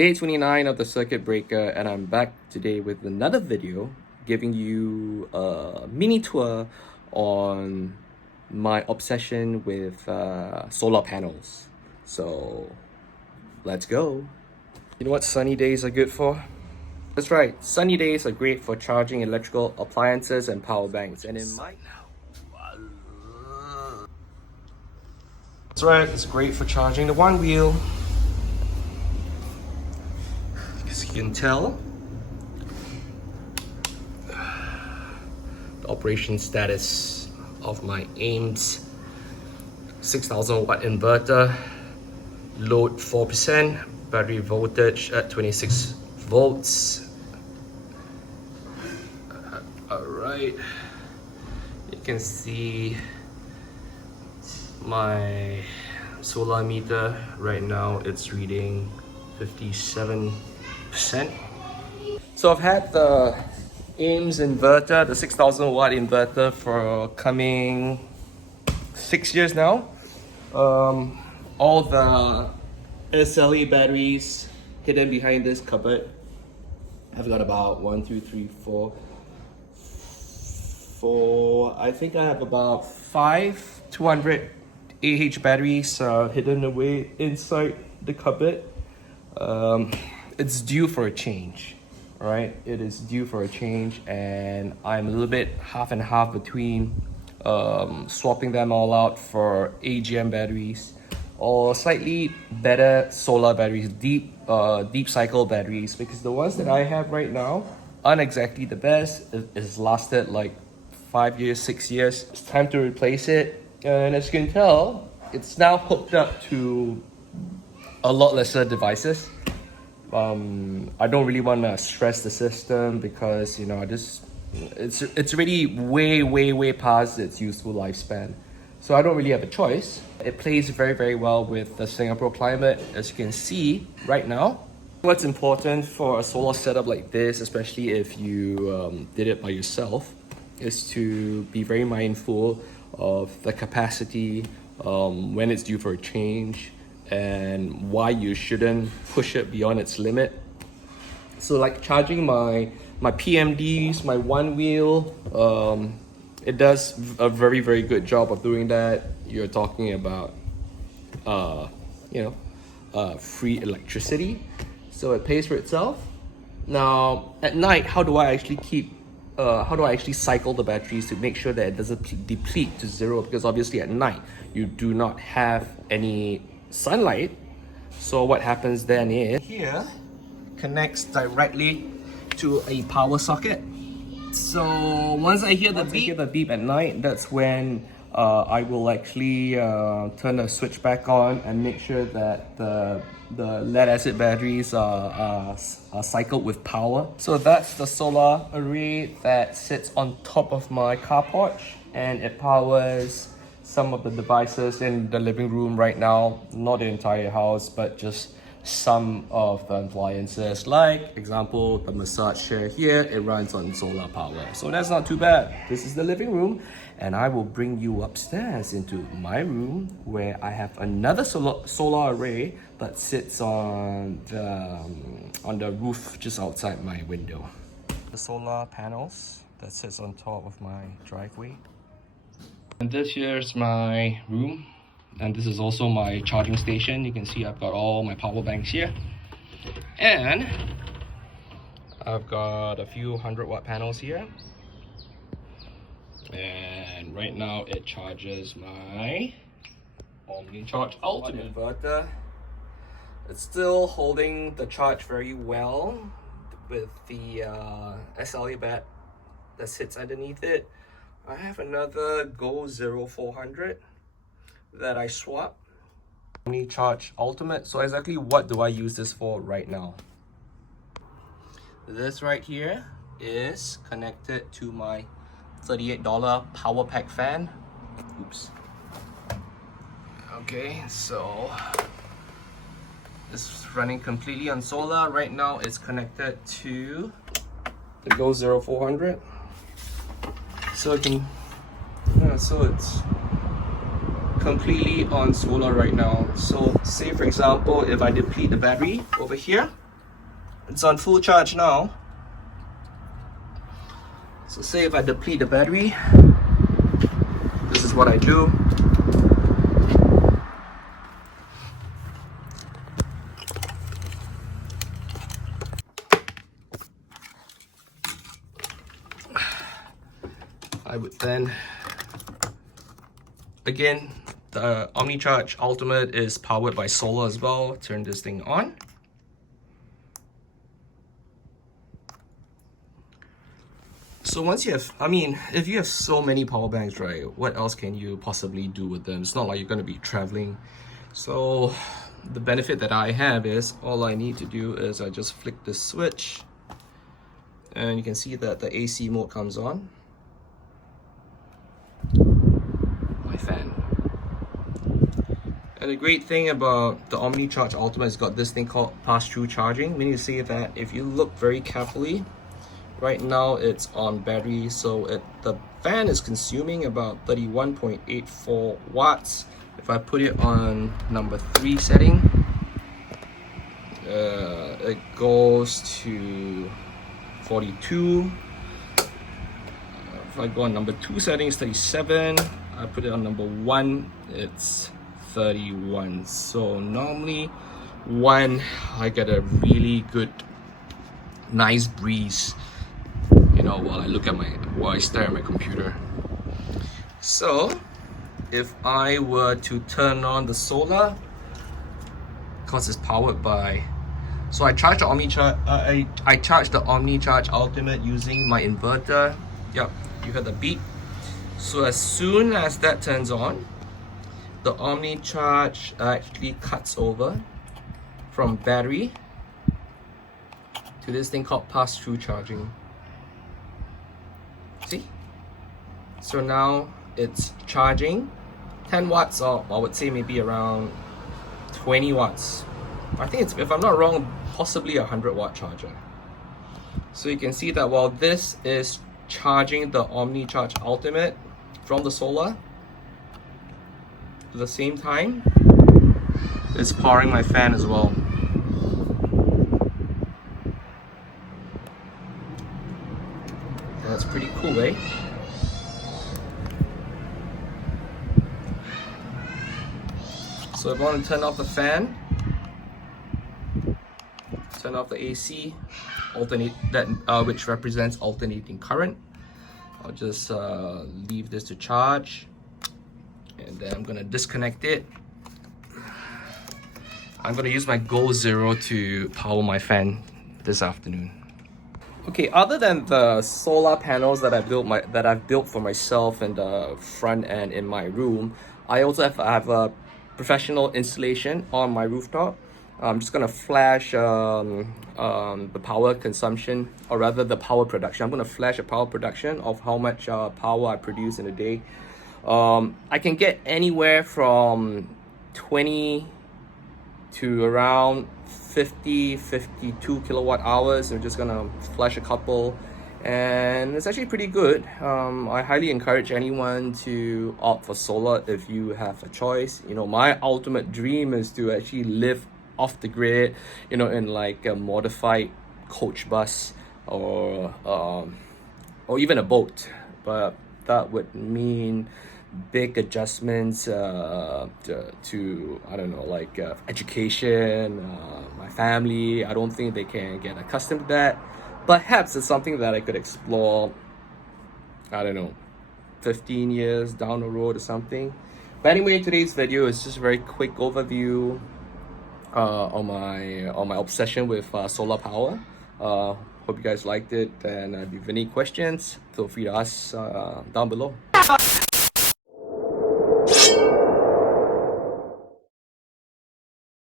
Day 29 of the circuit breaker, and I'm back today with another video giving you a mini tour on my obsession with solar panels. So let's go. You know what sunny days are good for? That's right, sunny days are great for charging electrical appliances and power banks. And in my that's right, it's great for charging the one wheel. As you can tell, the operation status of my AIMS 6000 watt inverter, load 4%, battery voltage at 26 volts. Alright, you can see my solar meter right now, it's reading 57%. So I've had the AIMS inverter, the 6000 watt inverter, for coming 6 years now. All the SLE batteries hidden behind this cupboard. I've got about 1, 2, 3, 4. I think I have about 5 200 AH batteries hidden away inside the cupboard. It's due for a change, right? It is due for a change, and I'm a little bit half and half between swapping them all out for AGM batteries or slightly better solar batteries, deep cycle batteries, because the ones that I have right now aren't exactly the best. It's lasted like 5 years, 6 years. It's time to replace it, and as you can tell, it's now hooked up to a lot lesser devices. I don't really want to stress the system because, you know, it's already way past its useful lifespan. So I don't really have a choice. It plays very well with the Singapore climate, as you can see right now. What's important for a solar setup like this, especially if you did it by yourself, is to be very mindful of the capacity, when it's due for a change, and why you shouldn't push it beyond its limit. So like charging my PMDs, my one wheel, it does a very good job of doing that. You're talking about free electricity, so it pays for itself. Now at night, how do I actually cycle the batteries to make sure that it doesn't deplete to zero? Because obviously at night you do not have any sunlight. So what happens then is here connects directly to a power socket. So once I hear the beep at night, that's when I will actually turn the switch back on and make sure that the lead acid batteries are cycled with power. So that's the solar array that sits on top of my car porch, and it powers some of the devices in the living room right now. Not the entire house, but just some of the appliances. Like example, the massage chair here, it runs on solar power. So that's not too bad. This is the living room, and I will bring you upstairs into my room where I have another solar array that sits on the roof just outside my window. The solar panels that sits on top of my driveway. And this here's my room, and this is also my charging station. You can see I've got all my power banks here, and I've got a few 100-watt panels here, and right now it charges my Omnicharge Ultimate inverter. It's still holding the charge very well with the SLE bat that sits underneath it. I have another Go 0400 that I swap. Omnicharge Ultimate. So exactly what do I use this for right now? This right here is connected to my $38 power pack fan. Oops. Okay, so it's running completely on solar. Right now it's connected to the Go 0400. So so it's completely on solar right now. So say for example, if I deplete the battery over here, It's on full charge now. So say if I deplete the battery, this is what I do. I would then, again, the Omnicharge Ultimate is powered by solar as well. Turn this thing on. So once you have, I mean, if you have so many power banks, right, what else can you possibly do with them? It's not like you're going to be traveling. So the benefit that I have is all I need to do is I just flick the switch and you can see that the AC mode comes on. My fan. And the great thing about the Omnicharge Ultimate is got this thing called pass-through charging, meaning to say that if you look very carefully, right now it's on battery, so the fan is consuming about 31.84 watts. If I put it on number 3 setting, it goes to 42. If I go on number 2 setting, it's 37. I put it on number 1, it's 31. So normally I get a really good nice breeze, you know, while I stare at my computer. So if I were to turn on the solar, because it's powered by, so I charge the Omnicharge, I charge the Omnicharge Ultimate using my inverter. Yep, you heard the beep. So as soon as that turns on, the Omnicharge actually cuts over from battery to this thing called pass-through charging. See? So now it's charging 10 watts, or I would say maybe around 20 watts. I think it's, if I'm not wrong, possibly a 100-watt charger. So you can see that while this is charging the Omnicharge Ultimate from the solar, at the same time, it's powering my fan as well. That's pretty cool, eh? So if I want to turn off the fan, turn off the AC, alternate that which represents alternating current. I'll just leave this to charge, and then I'm gonna disconnect it. I'm gonna use my Go Zero to power my fan this afternoon. Okay, other than the solar panels that I've built for myself in the front end in my room, I also have a professional installation on my rooftop. I'm just gonna flash the power consumption, or rather the power production. I'm gonna flash a power production of how much power I produce in a day. I can get anywhere from 20 to around 52 kilowatt hours. I'm just gonna flash a couple, and it's actually pretty good. I highly encourage anyone to opt for solar if you have a choice. You know, my ultimate dream is to actually live off the grid, you know, in like a modified coach bus or even a boat, but that would mean big adjustments to I don't know, like education, my family. I don't think they can get accustomed to that. Perhaps it's something that I could explore, I don't know, 15 years down the road or something. But anyway, today's video is just a very quick overview on my obsession with solar power. Hope you guys liked it, and if you have any questions, feel free to ask down below.